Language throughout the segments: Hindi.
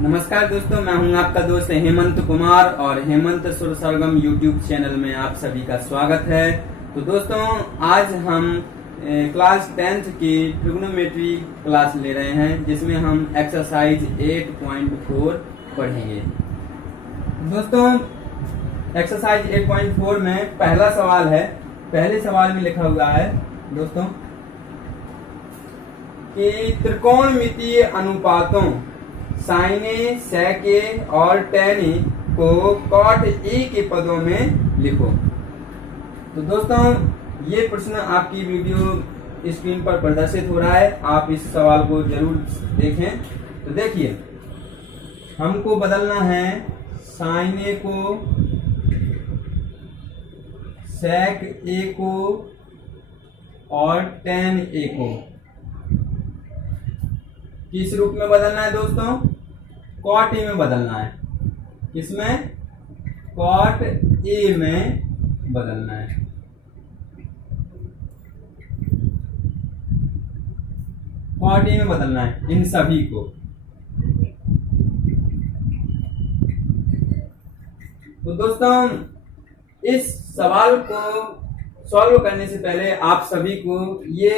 नमस्कार दोस्तों, मैं हूं आपका दोस्त हेमंत कुमार और हेमंत सुर सरगम यूट्यूब चैनल में आप सभी का स्वागत है। तो दोस्तों, आज हम क्लास 10th की ट्रिग्नोमेट्री क्लास ले रहे हैं, जिसमें हम एक्सरसाइज 8.4 पढ़ेंगे। दोस्तों, एक्सरसाइज 8.4 में पहला सवाल है। पहले सवाल में लिखा हुआ है दोस्तों कि त्रिकोणमितीय अनुपातों साइन ए, सेक ए और टेन ए को कॉट ए के पदों में लिखो। तो दोस्तों, ये प्रश्न आपकी वीडियो स्क्रीन पर प्रदर्शित हो रहा है, आप इस सवाल को जरूर देखें। तो देखिए, हमको बदलना है साइन ए को, सेक ए को और टेन ए को किस रूप में बदलना है दोस्तों? कॉट ए में बदलना है। किसमें? कॉट ए में बदलना है। कॉट ए में बदलना है इन सभी को। तो दोस्तों, इस सवाल को सॉल्व करने से पहले आप सभी को ये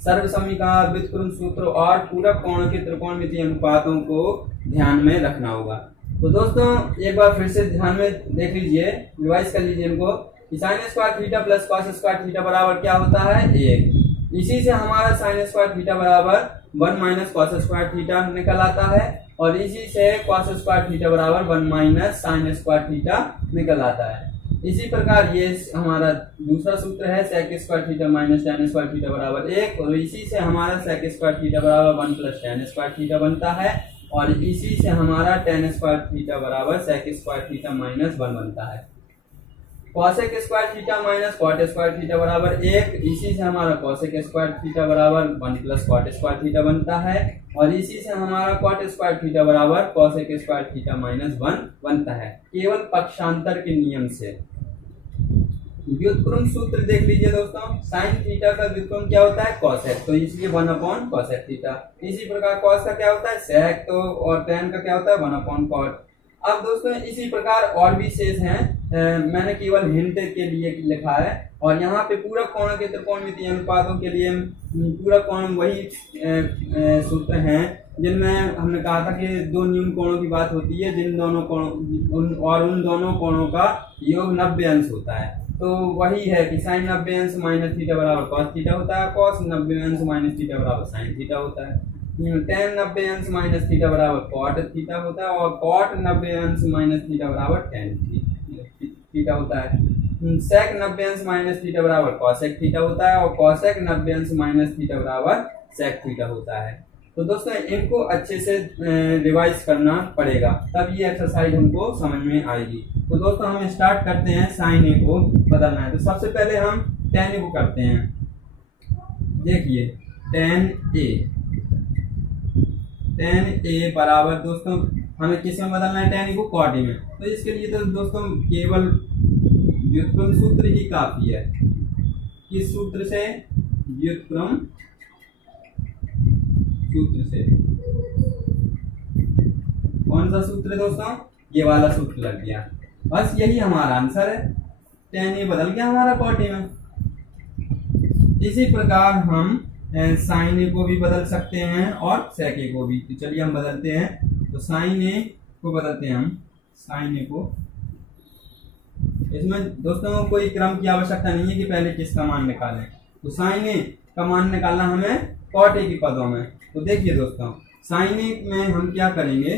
सर्वसमीका, व्युत्क्रम सूत्र और पूरक कोण के त्रिकोणमितीय अनुपातों को ध्यान में रखना होगा। तो दोस्तों, एक बार फिर से ध्यान में देख लीजिए, रिवाइज कर लीजिए इनको। Sine square theta plus cos square theta बराबर क्या होता है? 1। इसी से हमारा साइन स्क्वायर थीटा बराबर 1 माइनस कॉस स्क्वायर थीटा निकल आता है, और इसी से कॉस स्क्वायर थीटा बराबर 1 माइनस साइन स्क्वायर थीटा निकल आता है। इसी प्रकार ये हमारा दूसरा सूत्र है, sec square theta minus tan square theta बराबर 1, और इसी से हमारा सेक स्क्वायर थीटा बराबर 1 प्लस टेन स्क्वायर थीटा बनता है, और इसी से हमारा टेन स्क्वायर थीटा बराबर सेक स्क्वायर थीटा माइनस 1 बनता है। Cosec square theta minus cot square theta बराबर 1, इसी से हमारा कॉसेक स्क्वायर थीटा बराबर 1 प्लस कॉट स्क्वायर थीटा बनता है, और इसी से हमारा कॉट स्क्वायर थीटा बराबर कॉसेक स्क्वायर थीटा माइनस 1 बनता है, केवल पक्षांतर के नियम से। व्युत्क्रम सूत्र देख लीजिए दोस्तों, साइन थीटा का व्युत्क्रम क्या होता है? कॉसेक, तो इसलिए 1/कॉसेक थीटा। इसी प्रकार कॉस का क्या होता है? सेक, तो और टेन का क्या होता है? 1/कॉट। अब दोस्तों, इसी प्रकार और भी शेष हैं, मैंने केवल हिंट के लिए लिखा है। और यहाँ पे पूरक कोण के त्रिकोणमितीय अनुपातों के लिए पूरक कोण वही सूत्र हैं जिनमें हमने कहा था कि दो न्यून कोणों की बात होती है, जिन दोनों कोणों और उन दोनों कोणों का योग 90 अंश होता है। तो वही है कि साइन 90 अंश माइनस थीटा बराबर कॉस थीटा होता है, कॉस 90 अंश माइनस थीटा बराबर साइन थीटा होता है, टेन 90 अंश माइनस थीटा बराबर कॉट थीटा होता है, और कॉट 90 अंश माइनस थीटा बराबर टेन थीटा होता है। सेक 90 अंश माइनस थीटा बराबर कॉसेक थीटा होता है, और कॉसेक 90 अंश माइनस थीटा बराबर सेक थीटा होता है। तो दोस्तों, इनको अच्छे से रिवाइज करना पड़ेगा, तब ये एक्सरसाइज हमको समझ में आएगी। तो दोस्तों, हम स्टार्ट करते हैं। साइन ए को बदलना है, तो सबसे पहले हम टेन ए को करते हैं। देखिए, टेन ए बराबर दोस्तों हमें किस में बदलना है? टेन ए को कॉट ए में। तो इसके लिए तो दोस्तों केवल व्युत्क्रम सूत्र ही काफी है। किस सूत्र से? व्युत्क्रम सूत्र से। कौन सा सूत्र है दोस्तों? ये वाला सूत्र लग गया, बस यही हमारा आंसर है। टेन ए बदल गया हमारा कॉट ए में। इसी प्रकार हम साइन ए को भी बदल सकते हैं और सेक ए को भी। तो चलिए हम बदलते हैं। तो साइन ए को बदलते हैं हम, साइन ए को। इसमें दोस्तों कोई क्रम की आवश्यकता नहीं है कि पहले किसका मान निकालें। तो साइन ए का मान निकालना हमें कॉट ए के पदों में। तो देखिए दोस्तों, साइन ए में हम क्या करेंगे?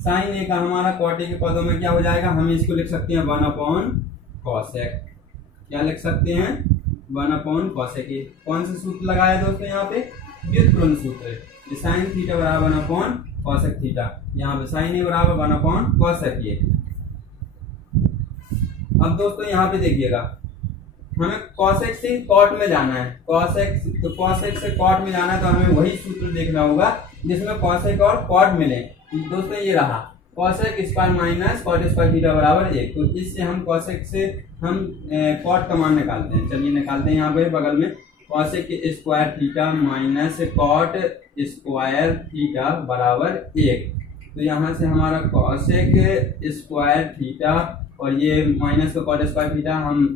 साइन ए का हमारा कॉट ए के पदों में क्या हो जाएगा? हम इसको लिख सकते हैं 1/कॉसेक। क्या लिख सकते हैं? 1/कॉसेक। कौन सा सूत्र लगाया दोस्तों यहाँ पे? व्युत्क्रम सूत्र। साइन थीटा बराबर 1/कॉसेक थीटा, यहाँ पे साइन ए बराबर 1/कॉसेक ए। अब दोस्तों यहाँ पे देखिएगा, हमें कॉसेक से कॉट में जाना है। कॉसेक से कॉट में जाना है, तो हमें वही सूत्र देखना होगा जिसमें कॉसेक और कॉट मिले। दोस्तों, ये रहा cosec square minus cot square theta बराबर 1। तो इससे हम कॉसेक से हम कॉट का मान निकालते हैं। चलिए निकालते हैं। यहाँ पे बगल में cosec square theta minus cot square theta बराबर 1। तो यहाँ से हमारा कॉसेक स्क्वायर थीटा और ये माइनस का कॉट स्क्वायर थीटा हम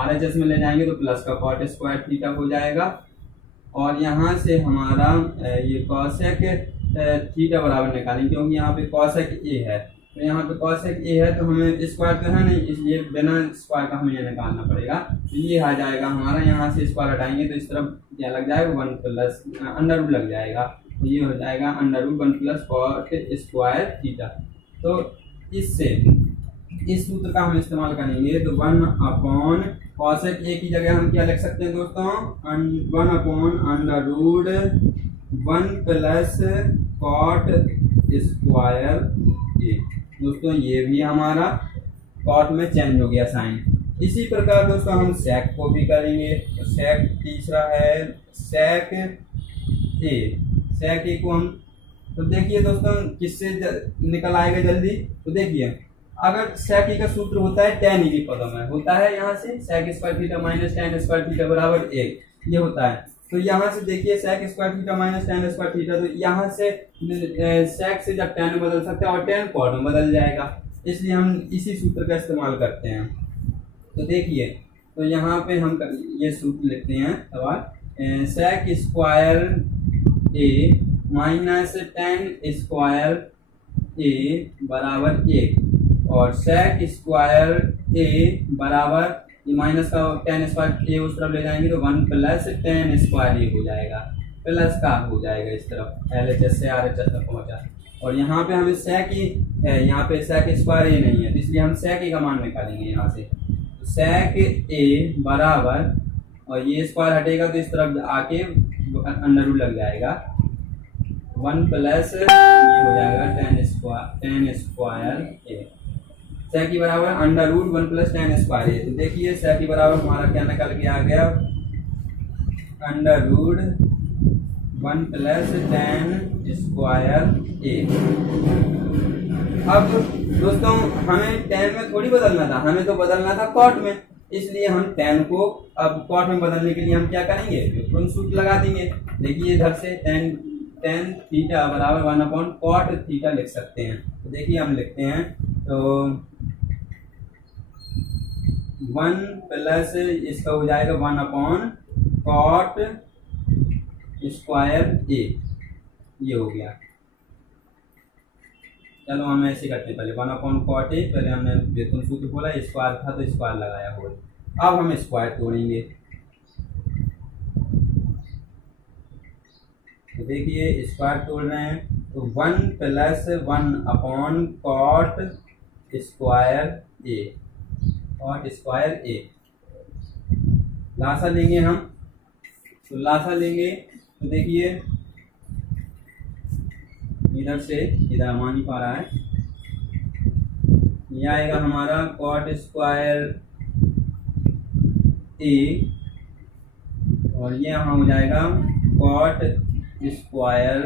RHS में ले जाएंगे तो प्लस का कॉट स्क्वायर थीटा हो जाएगा। और यहाँ से हमारा ये कॉसेक थीटा बराबर निकालेंगे, क्योंकि यहाँ पे कॉसेक ए है, तो यहाँ पे कॉसेक ए है तो हमें स्क्वायर तो है नहीं, इसलिए बिना स्क्वायर का हमें ये निकालना पड़ेगा। तो ये आ जाएगा हमारा, यहाँ से स्क्वायर हटाएंगे तो इस तरफ क्या लग जाएगा 1 प्लस अंडर रूट लग जाएगा, तो ये हो जाएगा under root 1 plus cot square theta. तो इससे इस सूत्र का हम इस्तेमाल करेंगे तो 1 अपॉन कॉसेक ए की जगह हम क्या लिख सकते हैं दोस्तों, 1 upon under root 1 plus cot square A. दोस्तों ये भी हमारा कॉट में चेंज हो गया साइन। इसी प्रकार दोस्तों हम सेक को भी करेंगे। तो सेक तीसरा है सेक ए। सेक ए को हम तो देखिए दोस्तों किससे निकल आएगा जल्दी, तो देखिए अगर सेक ए का सूत्र होता है tan e के पदों में होता है, यहाँ से sec square theta minus tan square theta बराबर 1 ये होता है। तो यहाँ से देखिए sec square theta minus tan square theta, तो यहाँ से सेक से जब tan में बदल सकते हैं और tan कॉट में बदल जाएगा, इसलिए हम इसी सूत्र का इस्तेमाल करते हैं। तो देखिए तो यहाँ पे हम ये सूत्र लिखते हैं सवाल, सेक स्क्वायर ए माइनस tan स्क्वायर ए बराबर 1 और सेक स्क्वायर ए बराबर ये माइनस का tan स्क्वायर ए उस तरफ ले जाएंगे तो 1 प्लस tan स्क्वायर ए हो जाएगा, प्लस का हो जाएगा इस तरफ LHS से RHS तक पहुंचा। और यहाँ पे हमें सेक ई है, यहाँ पे सेक स्क्वायर ए नहीं है, तो इसलिए हम सेक ए का मान निकालेंगे यहाँ से। तो सेक ए बराबर और ये स्क्वायर हटेगा तो इस तरफ आके अंडर रूट लग जाएगा 1 प्लस ये हो जाएगा tan स्क्वायर ए। सेक की बराबर under root 1 plus tan square A. तो देखिए सेक की बराबर हमारा क्या निकल के आ गया, under root 1 plus tan square A. अब दोस्तों हमें tan में थोड़ी बदलना था, हमें तो बदलना था कॉट में, इसलिए हम tan को अब कॉट में बदलने के लिए हम क्या करेंगे, व्युत्पन्न सूत्र लगा देंगे। देखिए इधर से tan थीटा बराबर 1 अपॉन कॉट थीटा लिख सकते हैं। तो देखिए हम लिखते हैं तो 1 प्लस इसका हो जाएगा 1 अपॉन कॉट स्क्वायर ए, ये हो गया। चलो हम ऐसे करते हैं, पहले 1 अपॉन कॉट ए, पहले हमने व्युत्पन्न सूत्र बोला स्क्वायर था तो स्क्वायर लगाया होल। अब हम स्क्वायर तोड़ेंगे, तो देखिए स्क्वायर तोड़ रहे हैं तो 1 प्लस 1 अपॉन कॉट स्क्वायर ए, कॉट स्क्वायर ए। लासा लेंगे हम, तो लासा लेंगे तो देखिए इधर से इधर मान ही पा रहा है, यह आएगा हमारा कॉट स्क्वायर ए और ये यहाँ हो जाएगा कॉट स्क्वायर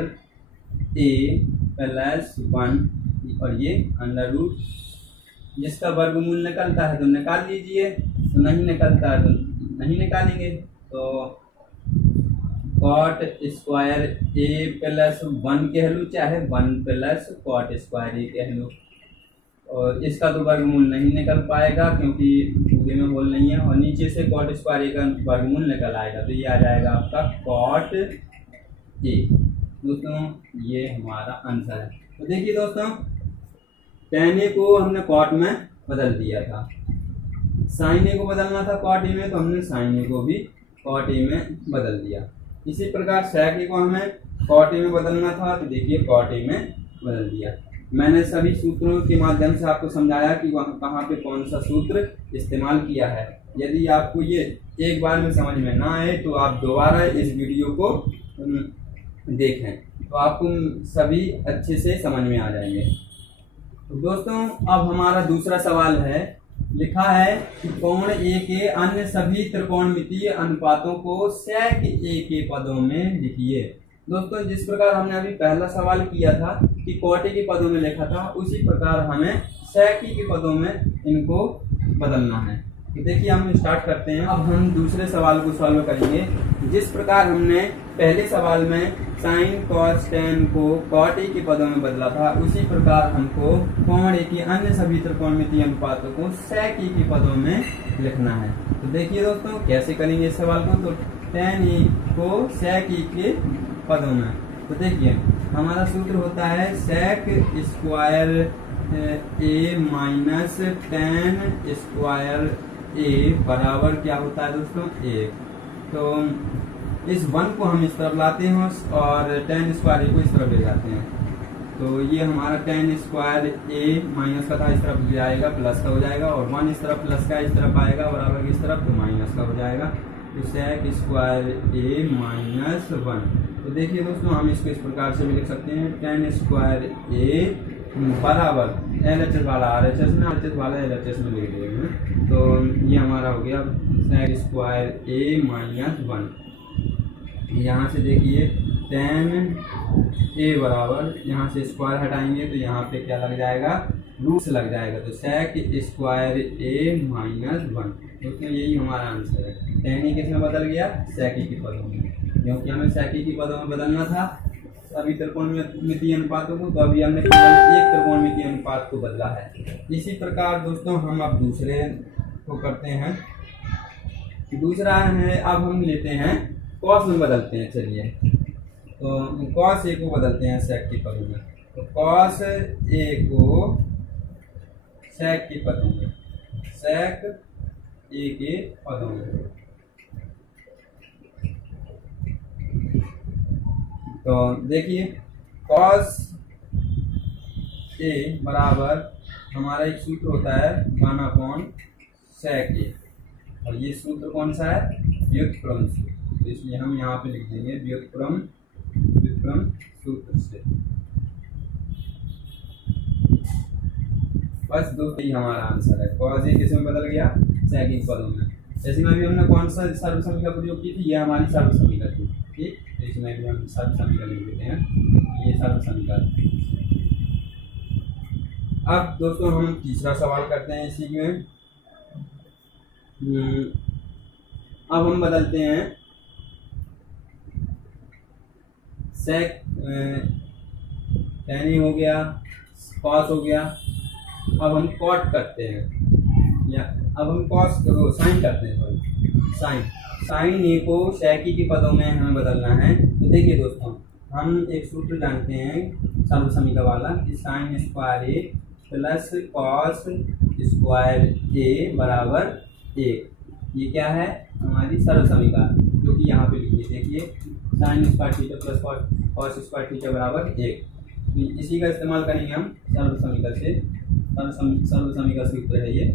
ए प्लस 1 और ये अंडर रूट, जिसका वर्गमूल निकलता है तो निकाल लीजिए, तो नहीं निकलता है तो नहीं निकालेंगे। तो कॉट स्क्वायर ए प्लस 1 कह लो चाहे 1 प्लस कॉट स्क्वायर ए कह लो, और इसका तो वर्गमूल नहीं निकल पाएगा क्योंकि पूरे में होल नहीं है, और नीचे से कॉट स्क्वायर ए का वर्गमूल निकल आएगा, तो ये आ जाएगा आपका कॉट ए। दोस्तों ये हमारा आंसर है। तो देखिए दोस्तों tan ए को हमने कॉट में बदल दिया था, साइन ए को बदलना था कॉट ए में तो हमने साइन ए को भी कॉट ए में बदल दिया। इसी प्रकार सेक ए को हमें कॉट ए में बदलना था तो देखिए कॉट ए में बदल दिया। मैंने सभी सूत्रों के माध्यम से आपको समझाया कि वहाँ कहाँ पे कौन सा सूत्र इस्तेमाल किया है। यदि आपको ये एक बार में समझ में ना आए तो आप दोबारा इस वीडियो को देखें तो आपको सभी अच्छे से समझ में आ जाएंगे। तो दोस्तों अब हमारा दूसरा सवाल है, लिखा है कि कोण ए के अन्य सभी त्रिकोणमितीय अनुपातों को सेक ए के पदों में लिखिए। दोस्तों जिस प्रकार हमने अभी पहला सवाल किया था कि कॉट ए के पदों में लिखा था, उसी प्रकार हमें सेक ए के पदों में इनको बदलना है। तो देखिए हम स्टार्ट करते हैं। अब हम दूसरे सवाल को सॉल्व करेंगे। जिस प्रकार हमने पहले सवाल में साइन कॉस टेन को कॉट ए के पदों में बदला था, उसी प्रकार हमको कोण ए की अन्य सभी त्रिकोणमितीय अनुपातों को सेक ए के पदों में लिखना है। तो देखिए दोस्तों कैसे करेंगे इस सवाल को। तो टेन ए को सेक ए के पदों में, तो देखिए हमारा सूत्र होता है सेक स्क्वायर ए माइनस टेन स्क्वायर ए बराबर क्या होता है दोस्तों, 1। तो इस 1 को हम इस तरफ लाते हैं और टेन स्क्वायर ए को इस तरफ ले जाते हैं। तो ये हमारा टेन स्क्वायर ए माइनस का था, इस तरफ ले आएगा प्लस का हो जाएगा, और 1 इस तरफ प्लस का इस तरफ आएगा बराबर की इस तरफ, तो माइनस का हो जाएगा। तो सेक स्क्वायर ए माइनस 1। तो देखिए दोस्तों हम इसको इस प्रकार से भी लिख सकते हैं, टेन स्क्वायर ए बराबर LHS वाला RHS में, RHS वाला LHS में लिख देंगे। तो ये हमारा हो गया सेक स्क्वायर ए माइनस 1। यहाँ से देखिए टेन ए बराबर, यहाँ से स्क्वायर हटाएंगे तो यहाँ पे क्या लग जाएगा, रूट लग जाएगा। तो सेक स्क्वायर ए माइनस 1। दोस्तों यही हमारा आंसर है। टेन ए किसमें बदल गया, सेक ए के पदों में, क्योंकि हमें सेक ए के पदों में बदलना था सभी त्रिकोणमितीय अनुपातों को, तो अभी हमने केवल एक त्रिकोणमितीय अनुपात को बदला है। इसी प्रकार दोस्तों हम अब दूसरे को करते हैं। दूसरा है, अब हम लेते हैं कॉस में बदलते हैं। चलिए तो कॉस ए को बदलते हैं सेक के पदों में। तो कॉस ए को सेक के पदों में, सेक ए के पदों में। तो देखिए कॉस ए बराबर हमारा एक सूत्र होता है 1/सेक ए, और ये सूत्र कौन सा है, व्युत्क्रम सूत्र। तो इसलिए हम यहाँ पे लिख देंगे व्युत्क्रम सूत्र से। बस दोस्तों ये हमारा आंसर है। कॉस ए किसमें बदल गया, सेक ए पदों में। जैसे में अभी हमने कौन सा सर्व समीकरण प्रयोग की थी, ये हमारी सर्व समीकरण थी, ठीक। इसमें भी हम सर्व समीकरण लिख देते हैं, ये सर्व समीकरण। अब दोस्तों हम तीसरा सवाल करते हैं इसी में। अब हम बदलते हैं सेक, टेन हो गया, कॉस हो गया। अब हम कॉट करते हैं, या अब हम कॉस साइन करते हैं, सॉरी साइन ए को सेक ए के पदों में हमें बदलना है। तो देखिए दोस्तों हम एक सूत्र जानते हैं सर्व समीकरण वाला कि साइन स्क्वायर ए प्लस कॉस स्क्वायर ए बराबर 1। ये क्या है, हमारी सर्व समीकरण, जो कि यहाँ पे लिखिए। देखिए sine square theta plus cos square theta बराबर 1। तो इसी का इस्तेमाल करेंगे हम सर्व समीकरण से। सर्व समीकरण सूत्र है ये।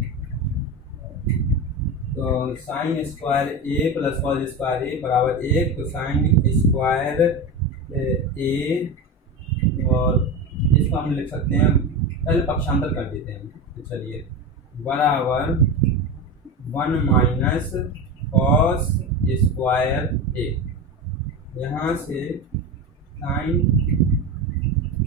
तो साइन स्क्वायर ए प्लस कॉस स्क्वायर ए बराबर 1। तो साइन स्क्वायर ए, और इसको हम लिख सकते हैं, पहले पक्षांतर कर देते हैं। तो चलिए बराबर 1 माइनस कॉस स्क्वायर ए, यहाँ से साइन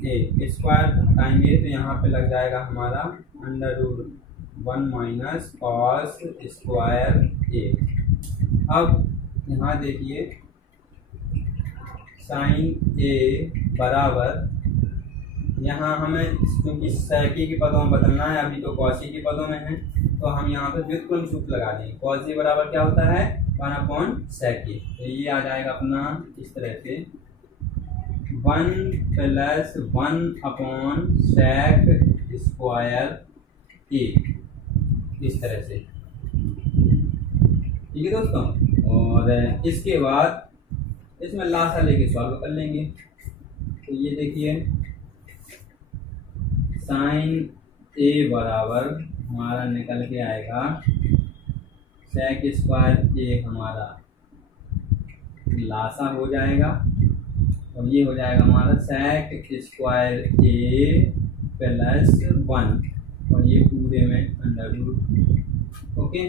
ए स्क्वायर हटाएंगे तो यहाँ पे लग जाएगा हमारा √1 माइनस कॉस स्क्वायर ए। अब यहाँ देखिए साइन ए बराबर, यहाँ हमें क्योंकि सेक ए के पदों में बदलना है, अभी तो कॉस ए के पदों में है, तो हम यहाँ पे व्युत्क्रम सूत्र लगा देंगे। कॉस ए बराबर क्या होता है, 1/सेक ए। तो ये आ जाएगा अपना इस तरह से 1 + 1/सेक स्क्वायर ए, इस तरह से, ठीक है दोस्तों। और इसके बाद इसमें लासा लेके सॉल्व कर लेंगे। तो ये देखिए साइन ए बराबर हमारा निकल के आएगा सेक स्क्वायर ए, हमारा लासा हो जाएगा, और ये हो जाएगा हमारा सेक स्क्वायर ए प्लस 1, और ये पूरे में √। ओके,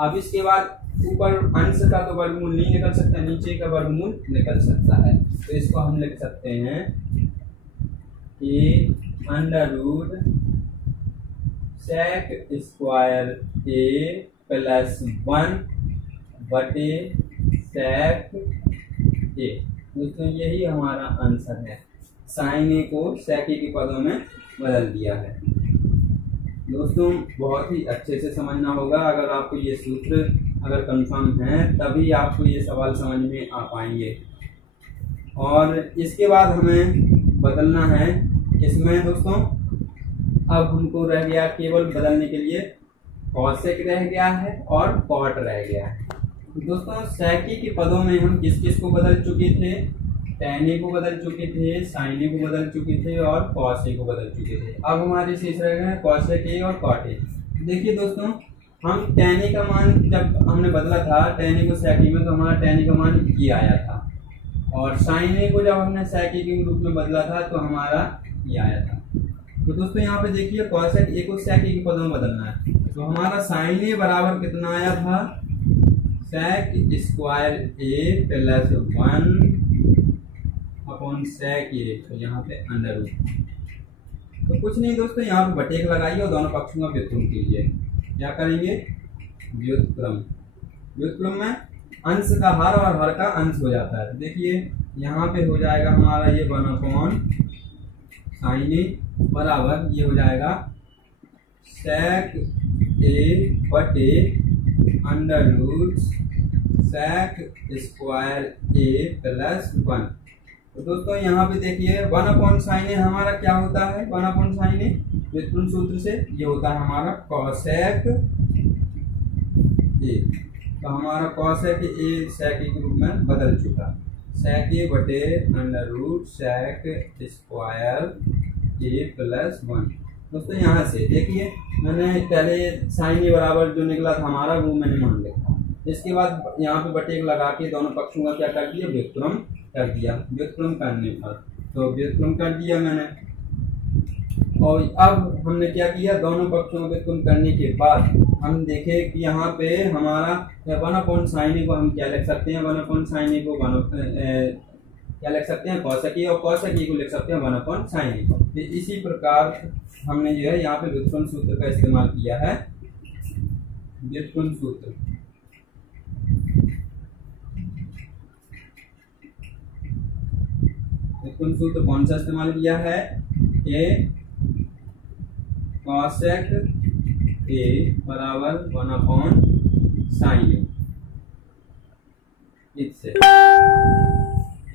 अब इसके बाद ऊपर अंश का तो वर्गमूल नहीं निकल सकता, नीचे का वर्गमूल निकल सकता है। तो इसको हम लिख सकते हैं कि √सेक स्क्वायर ए प्लस 1 बटे sec a। दोस्तों यही हमारा आंसर है। साइन ए को sec a के पदों में बदल दिया है। दोस्तों बहुत ही अच्छे से समझना होगा। अगर आपको ये सूत्र अगर कंफर्म है तभी आपको ये सवाल समझ में आ पाएंगे। और इसके बाद हमें बदलना है इसमें दोस्तों। अब हमको रह गया केवल बदलने के लिए कॉसेक रह गया है और कॉट रह गया है। दोस्तों sec a के पदों में हम किस किस को बदल चुके थे? tan a को बदल चुके थे, sin a को बदल चुके थे और cos a को बदल चुके थे। अब हमारे शेष रह गए cosec a और cot a। देखिए दोस्तों हम tan a का मान जब हमने बदला था tan a को sec a में, तो हमारा tan a का मान ये आया था, और sin a को जब हमने sec a के रूप में बदला था तो हमारा ये आया था। तो दोस्तों यहाँ पे देखिए cosec a को sec a के पदों में बदलना है। तो हमारा sin a बराबर कितना आया था? sec square a plus 1 upon sec a। तो यहाँ पे अंडर रूट। तो कुछ नहीं दोस्तों, यहाँ पे बटेक लगाइए और दोनों पक्षों का व्युत्क्रम कीजिए। क्या करेंगे? व्युत्क्रम। व्युत्क्रम में अंश का हर और हर का अंश हो जाता है। देखिए यहाँ पे हो जाएगा हमारा ये 1 अपॉन साइन ए बराबर ये हो जाएगा sec a बटे under root sec square a plus 1। तो दोस्तों यहाँ पे देखिए 1 अपॉन साइन ए हमारा क्या होता है? 1 अपॉन साइन ए व्युत्क्रम सूत्र से ये होता है हमारा cosec a। तो हमारा cosec a sec a के रूप में बदल चुका। sec a बटे under root sec square a plus 1। दोस्तों यहाँ से देखिए मैंने पहले साइन ए बराबर जो निकला था हमारा वो मैंने मान लिखा। इसके बाद यहाँ पे बटेक लगा के दोनों पक्षों का क्या कर दिया? व्युत्क्रम कर दिया। व्युत्क्रम करने पर तो व्युत्क्रम कर दिया मैंने। और अब हमने क्या किया? दोनों पक्षों का व्युत्क्रम करने के बाद हम देखें कि यहाँ पे हमारा 1 अपॉन साइन ए को हम क्या लिख सकते हैं? 1 अपॉन साइन ए को क्या लिख सकते हैं? cosec a, और cosec a को लिख सकते हैं 1 अपॉन साइन ए। तो इसी प्रकार हमने जो है यहाँ पे व्युत्क्रम सूत्र का इस्तेमाल किया है। व्युत्क्रम सूत्र व्युत्क्रम सूत्र कौन सा इस्तेमाल किया है? कि cosec a बराबर 1 अपॉन साइन ए। इससे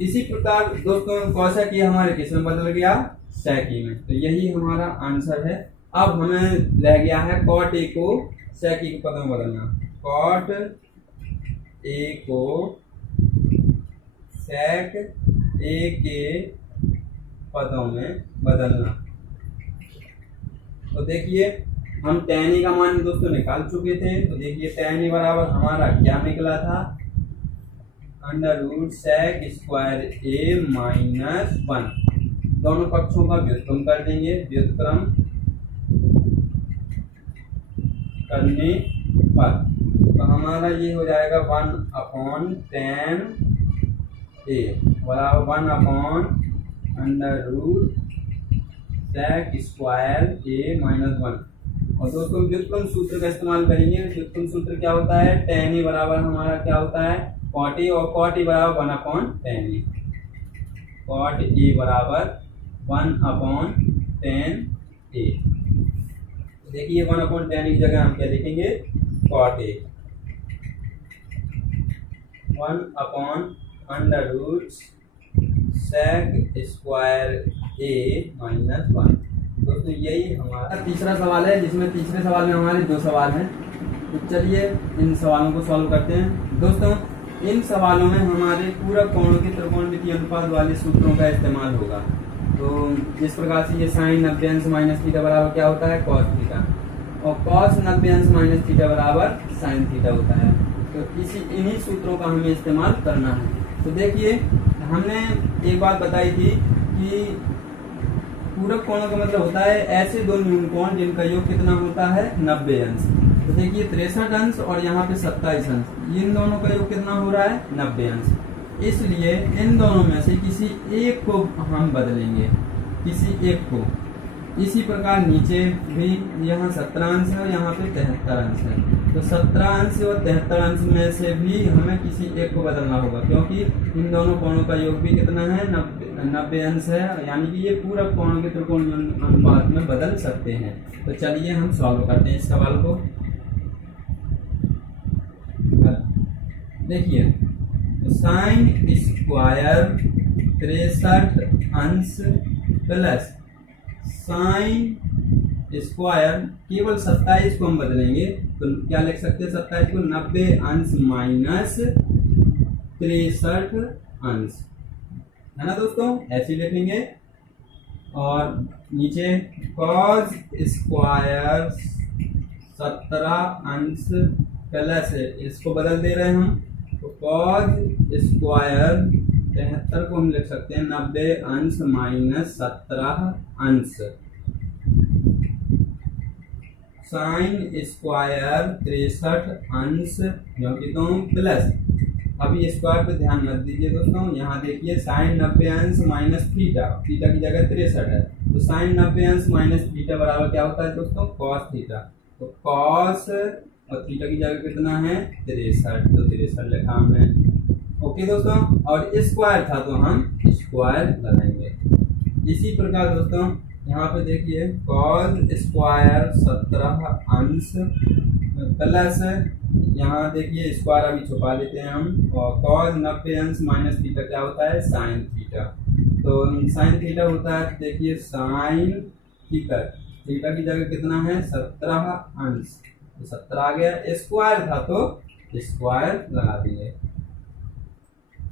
इसी प्रकार दोस्तों cosec a हमारे किस में बदल गया? sec a में। तो यही हमारा आंसर है। अब हमें रह गया है cot a को sec a के पदों में बदलना। cot a को sec a के पदों में बदलना। तो देखिए हम tan a का मान दोस्तों निकाल चुके थे। तो देखिए tan a बराबर हमारा क्या निकला था? Under root sec square a minus 1। दोनों पक्षों का व्युत्क्रम कर देंगे। व्युत्क्रम करने पर तो हमारा ये हो जाएगा 1 अपॉन tan a बराबर 1 upon under root sec square a minus 1। और दोस्तों व्युत्क्रम सूत्र का इस्तेमाल करेंगे। व्युत्क्रम सूत्र क्या होता है? tan a बराबर हमारा क्या होता है? cot a, और cot a बराबर 1 upon tan a। cot a बराबर 1 अपॉन tan a। देखिए 1 अपॉन tan की जगह हम क्या लिखेंगे? cot a 1 upon under root sec square a minus 1। दोस्तों यही हमारा तीसरा सवाल है, जिसमें तीसरे सवाल में हमारे 2 सवाल हैं। तो चलिए इन सवालों को सॉल्व करते हैं। दोस्तों इन सवालों में हमारे पूरक कोणों के त्रिकोणमितीय अनुपात वाले सूत्रों का इस्तेमाल होगा। तो जिस प्रकार से ये साइन 90 अंश माइनस थीटा बराबर क्या होता है? cos थीटा, और cos 90 अंश माइनस थीटा बराबर साइन थीटा होता है। तो इन्हीं सूत्रों का हमें इस्तेमाल करना है। तो देखिए हमने एक बात बताई थी कि पूरक कोणों का मतलब होता है ऐसे दो न्यून कोण जिनका योग कितना होता है? 90 अंश। तो देखिए 63 अंश और यहाँ पे 27 अंश, इन दोनों का योग कितना हो रहा है? 90 अंश। इसलिए इन दोनों में से किसी एक को हम बदलेंगे, किसी एक को। इसी प्रकार नीचे भी यहाँ 17 अंश है और यहाँ पे 73 अंश है। तो 17 अंश और 73 अंश में से भी हमें किसी एक को बदलना होगा, क्योंकि इन दोनों कोणों का योग भी कितना है, 90 अंश है, यानी कि ये पूरा कोणों के त्रिकोण अनुपात में बदल सकते हैं। तो चलिए हम सॉल्व करते हैं इस सवाल को। देखिए साइन स्क्वायर 63 अंश प्लस साइन स्क्वायर, केवल 27 को हम बदलेंगे तो क्या लिख सकते हैं, 27 को 90 अंश माइनस 63 अंश, है ना दोस्तों, ऐसे लिखेंगे। और नीचे कॉस स्क्वायर 17 अंश प्लस, इसको बदल दे रहे हैं हम, तो कॉस स्क्वायर 73 को हम लिख सकते हैं 90 अंश माइनस 17 अंश, साइन स्क्वायर 63 अंश जो कि तो प्लस, अभी स्क्वायर पे ध्यान मत दीजिए दोस्तों, यहाँ देखिए साइन 90 अंश माइनस थीटा, थीटा की जगह 63 है, तो साइन 90 अंश माइनस थीटा बराबर क्या होता है दोस्तों, कॉस थीटा। तो कॉस और थीटा की जगह कितना है 63, तो 63 लिखा हमने। ओके दोस्तों, और स्क्वायर था तो हम स्क्वायर लगाएंगे। इसी प्रकार दोस्तों यहाँ पे देखिए कॉस स्क्वायर 17 अंश प्लस, यहाँ देखिए स्क्वायर अभी छुपा लेते हैं हम, और कॉस 90 अंश माइनस थीटा क्या होता है, साइन थीटा। तो साइन थीटा होता है, देखिए साइन थीटा, थीटा की जगह कितना है 17 अंश, तो 17 आ गया, स्क्वायर था तो स्क्वायर लगा दिए।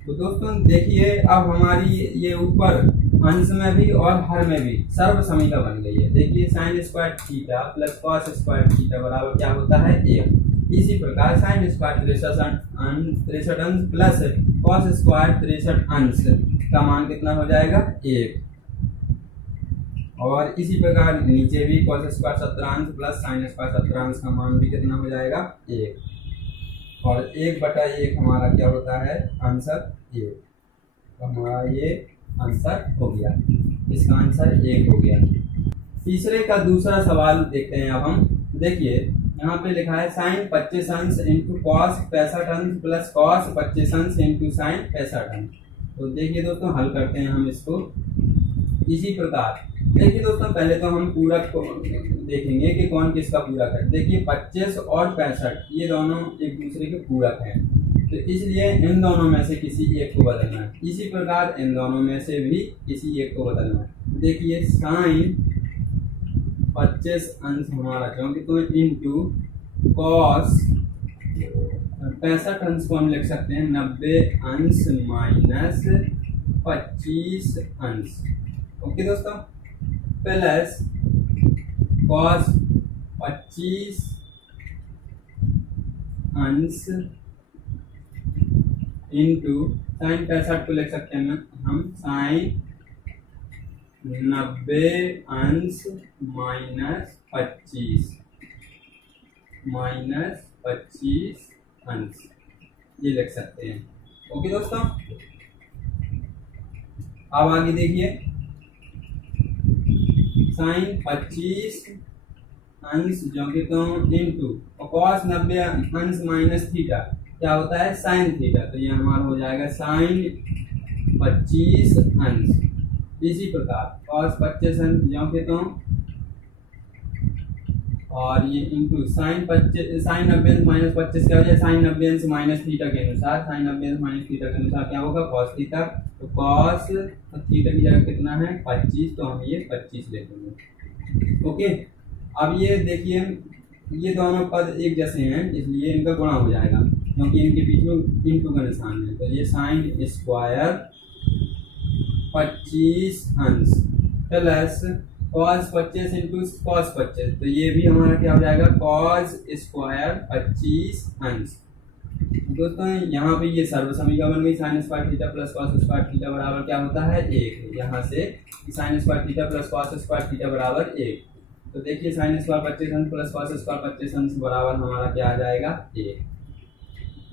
तो दोस्तों देखिए अब हमारी ये ऊपर अंश में भी और हर में भी सर्व समीका बन गई है। देखिए sine square theta plus cos square theta बराबर क्या होता है 1। इसी प्रकार साइन स्क्वायर 63 अंश प्लस कॉस स्क्वायर 63 अंश का मान कितना हो जाएगा 1। और इसी प्रकार नीचे भी कॉस स्क्वायर 17 अंश प्लस साइन स्क्वायर 17 अंश का मान भी कितना हो जाएगा 1। और 1/1 हमारा क्या होता है आंसर 1, तो हमारा ये आंसर हो गया, इसका आंसर 1 हो गया। तीसरे का दूसरा सवाल देखते हैं अब हम। देखिए यहाँ पे लिखा है साइन 25 अंश इंटू कॉस 65 अंश प्लस कॉस 25 अंश इंटू साइन 65 अंश। तो देखिए दोस्तों हल करते हैं हम इसको इसी प्रकार। देखिए दोस्तों पहले तो हम पूरक को देखेंगे कि कौन किसका पूरक है। देखिए 25 और 65 ये दोनों एक दूसरे के पूरक हैं, तो इसलिए इन दोनों में से किसी एक को बदलना है। इसी प्रकार इन दोनों में से भी किसी एक को बदलना है। देखिए साइन 25 अंश हमारा क्योंकि तो इंटू कॉस 65 अंश को हम लिख सकते हैं 90 अंश माइनस 25 अंश। ओके दोस्तों, प्लस कॉस 25 अंश इंटू साइन 65 को लिख सकते हैं हम साइन 90 अंश माइनस 25 अंश, ये लिख सकते हैं। ओके दोस्तों, अब आगे देखिए साइन 25 अंश जो कि तो इंटू कॉस 90 अंश माइनस थीटा क्या होता है साइन थीटा, तो ये हमारा हो जाएगा साइन 25 अंश। इसी प्रकार कॉस 25 अंश जो कि तो और ये इंटू साइन 90 अंश माइनस 25 क्या हो जाए साइन 90 अंश माइनस थीटा के अनुसार, साइन 90 अंश माइनस थीटा के अनुसार क्या होगा कॉस थीटा, तो कॉस थीटा की जगह कितना है 25, तो हम ये 25 लिखेंगे। ओके, अब ये देखिए ये दोनों पद एक जैसे हैं इसलिए इनका गुणा हो जाएगा क्योंकि इनके बीच में इंटू का निशान है, तो ये साइन स्क्वायर 25 अंश प्लस कॉस 25 इंटू कॉस 25, तो ये भी हमारा क्या हो जाएगा कॉस स्क्वायर 25 अंश। दोस्तों यहाँ पे ये सर्व समीका बन गई, sine square theta plus cos square theta बराबर क्या होता है 1। यहाँ से sine square theta plus cos square theta बराबर 1, तो देखिए साइन स्क्वायर 25 अंश प्लस कॉस स्क्वायर 25 अंश बराबर हमारा क्या आ जाएगा 1।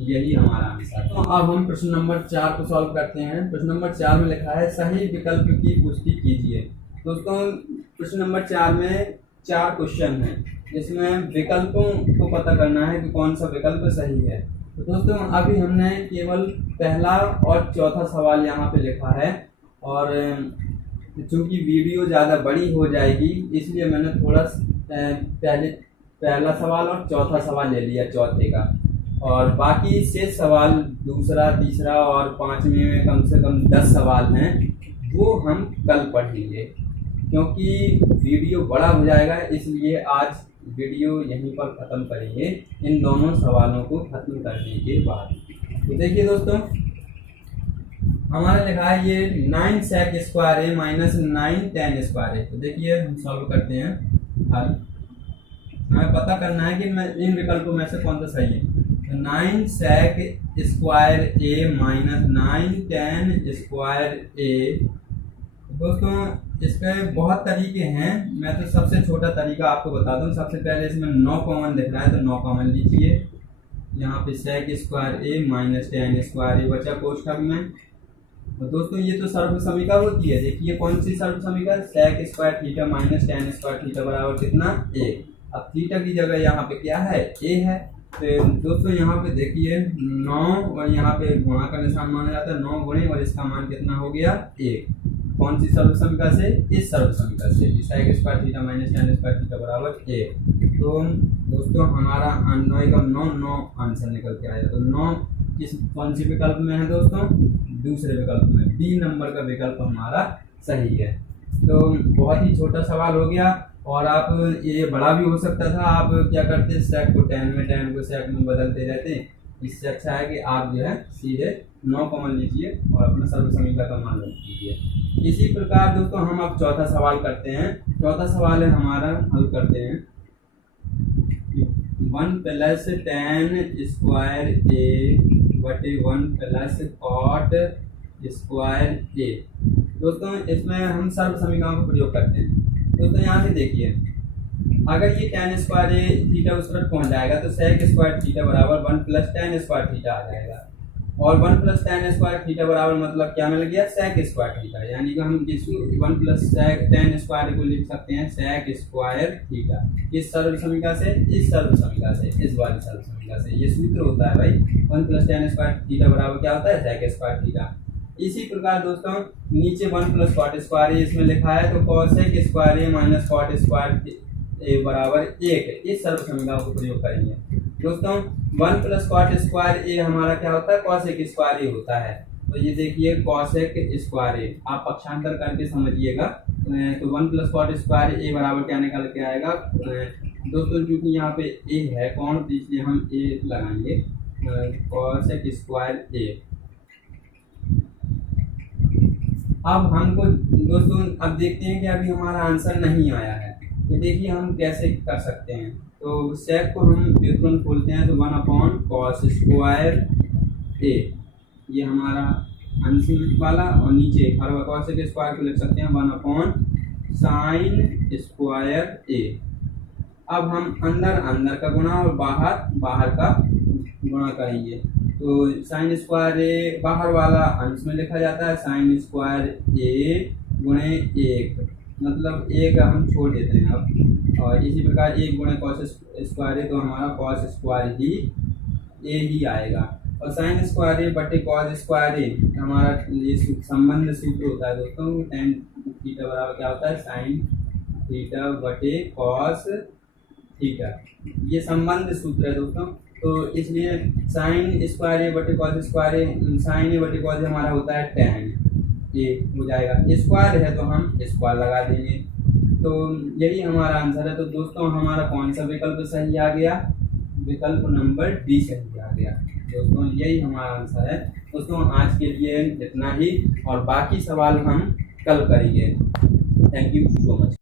यही हमारा आंसर। तो अब हम प्रश्न नंबर 4 को सॉल्व करते हैं। प्रश्न नंबर 4 में लिखा है सही विकल्प की पुष्टि कीजिए। दोस्तों प्रश्न नंबर 4 में 4 क्वेश्चन हैं जिसमें विकल्पों को पता करना है कि कौन सा विकल्प सही है। तो दोस्तों अभी हमने केवल पहला और चौथा सवाल यहाँ पे लिखा है, और चूंकि वीडियो ज़्यादा बड़ी हो जाएगी इसलिए मैंने थोड़ा पहला सवाल और चौथा सवाल ले लिया चौथे का, और बाकी शेष सवाल दूसरा, तीसरा और पांचवें में कम से कम 10 सवाल हैं, वो हम कल पढ़ेंगे। क्योंकि वीडियो बड़ा हो जाएगा इसलिए आज वीडियो यहीं पर ख़त्म करेंगे इन दोनों सवालों को ख़त्म करने के बाद। तो देखिए दोस्तों, हमारा लिखा है ये 9 sec square A minus 9 tan square A. तो देखिए हम सॉल्व करते हैं हल। हमें पता करना है कि मैं इन विकल्पों में से कौन सा सही है। तो 9 sec square A minus 9 tan square A. दोस्तों इसके बहुत तरीके हैं, मैं तो सबसे छोटा तरीका आपको बता दूं। सबसे पहले इसमें 9 कॉमन दिख रहा है तो 9 कॉमन लीजिए। यहाँ पे sec स्क्वायर ए माइनस tan स्क्वायर ए बचा कोष्ठक में। तो दोस्तों ये तो सर्व समीका होती है। देखिए कौन सी सर्व समीका, sec square theta minus tan square theta बराबर कितना, a। अब थीटा की जगह यहाँ पे क्या है, a है। तो दोस्तों यहाँ पे देखिए 9 और यहाँ पे गुणा का निशान माना जाता है, 9 गुणे और इसका मान कितना हो गया 1। कौन सी सर्व समीका से, इस सर्व समीका से, sec square theta minus tan square theta बराबर 1। तो दोस्तों हमारा 9 आंसर निकल के आया। तो 9 किस कौन सी विकल्प में है दोस्तों, दूसरे विकल्प में, बी नंबर का विकल्प हमारा सही है। तो बहुत ही छोटा सवाल हो गया, और आप ये बड़ा भी हो सकता था। आप क्या करते, sec को tan में, tan को sec में बदलते रहते। इससे अच्छा है कि आप जो है सीधे 9 कॉमन लीजिए और अपना सर्व समीका का मान रख दीजिए। इसी प्रकार दोस्तों हम अब चौथा सवाल करते हैं। चौथा सवाल है हमारा, हल करते हैं 1 प्लस tan स्क्वायर ए बटे 1 प्लस cot स्क्वायर ए। दोस्तों इसमें हम सर्व समीकरणों का प्रयोग करते हैं। दोस्तों यहाँ से देखिए, अगर ये tan स्क्वायर ए थीटा उस तरफ पहुँच जाएगा तो sec स्क्वायर थीटा बराबर 1 प्लस tan स्क्वायर थीटा आ जाएगा, और 1 प्लस tan स्क्वायर थीटा बराबर मतलब क्या मिल गया, sec स्क्वायर थीटा। यानी कि हम इस 1 प्लस tan स्क्वायर को लिख सकते हैं sec स्क्वायर थीटा। इस सर्व समीका से, इस सर्व समीका से, इस वाली सर्व समीका से। ये सूत्र होता है भाई, 1 प्लस tan स्क्वायर थीटा बराबर क्या होता है, sec स्क्वायर थीटा। इसी प्रकार दोस्तों नीचे 1 प्लस cot स्क्वायर ए इसमें लिखा है, तो cosec स्क्वायर ए माइनस cot स्क्वायर ए बराबर 1। इस सर्व समीकरण को प्रयोग करेंगे। दोस्तों 1 प्लस cot स्क्वायर ए हमारा क्या होता है, cosec स्क्वायर ए होता है। तो ये देखिए cosec स्क्वायर ए, आप पक्षांतर करके समझिएगा। तो 1 प्लस cot स्क्वायर ए बराबर क्या निकल के आएगा दोस्तों, क्योंकि यहाँ पे ए है कौन, तो इसलिए हम ए लगाएंगे, cosec स्क्वायर ए। अब हमको दोस्तों अब देखते हैं कि अभी हमारा आंसर नहीं आया है, तो देखिए हम कैसे कर सकते हैं। तो sec को हम व्युत्पन्न खोलते हैं, तो 1 cos स्क्वायर ए, ये हमारा अंश वाला, और नीचे हर cosec स्क्वायर को लिख सकते हैं 1 sin स्क्वायर ए। अब हम अंदर का गुणा और बाहर का गुणा करेंगे। तो साइन स्क्वायर ए बाहर वाला अंश में लिखा जाता है, साइन स्क्वायर ए गुणे 1, मतलब 1 हम छोड़ देते हैं अब। और इसी प्रकार 1 गुणे cos स्क्वायर ए, तो हमारा cos स्क्वायर ही ए ही आएगा। और साइन स्क्वायर ए बटे cos स्क्वायर ए, हमारा ये संबंध सूत्र होता है दोस्तों, tan थीटा बराबर क्या होता है, साइन थीटा बटे cos थीटा। ये संबंध सूत्र है दोस्तों। तो इसलिए साइन स्क्वायर ए बटे cos स्क्वायर ए, साइन ए बटे cos हमारा होता है tan ए हो जाएगा। स्क्वायर है तो हम स्क्वायर लगा देंगे। तो यही हमारा आंसर है। तो दोस्तों हमारा कौन सा विकल्प सही आ गया, विकल्प नंबर डी सही आ गया। दोस्तों यही हमारा आंसर है। दोस्तों आज के लिए इतना ही, और बाकी सवाल हम कल करेंगे। Thank you so much.